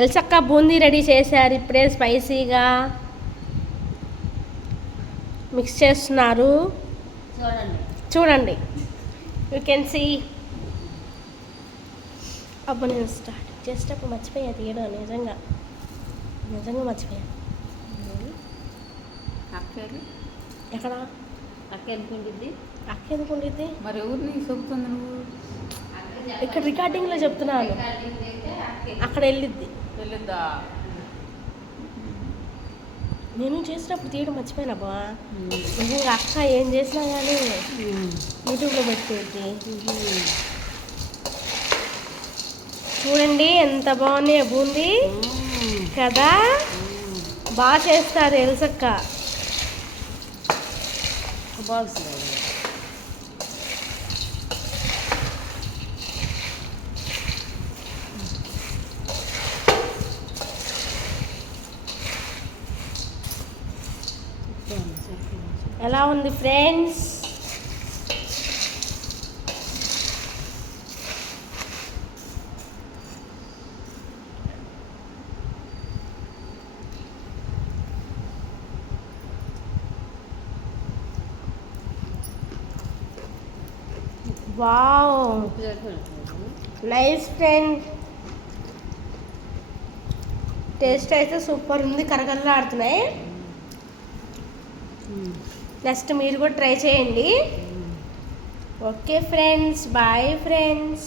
ఎల్సక్క boondi ready చేశారు ఇప్పుడే స్పైసీగా మిక్స్ చేస్తున్నారు. చూడండి యూ కెన్ సీ. అప్పుడు నేను స్టార్ట్ చేసేటప్పుడు మర్చిపోయా తీయడం. నిజంగా మర్చిపోయా. ఎక్కడ అక్క ఎందుకుంటుంది? అక్క ఎందుకుంటుంది? మరి ఎవరిని చెబుతుంది నువ్వు? ఇక్కడ రికార్డింగ్లో చెప్తున్నాను. అక్కడ వెళ్ళిద్దా? నేను చేసినప్పుడు తీయడం మర్చిపోయినా బా. నిజంగా అక్క ఏం చేసినా కానీ యూట్యూబ్లో పెట్టేది. చూడండి ఎంత బాగున్నాయి బూందీ కదా. బాగా చేస్తారు ఎల్సక్క. ఎలా ఉంది friends? Wow nice friend. Taste అయితే సూపర్ ఉంది. కరకరలాడుతున్నాయి. నెక్స్ట్ మీరు కూడా ట్రై చేయండి. Okay friends, bye friends.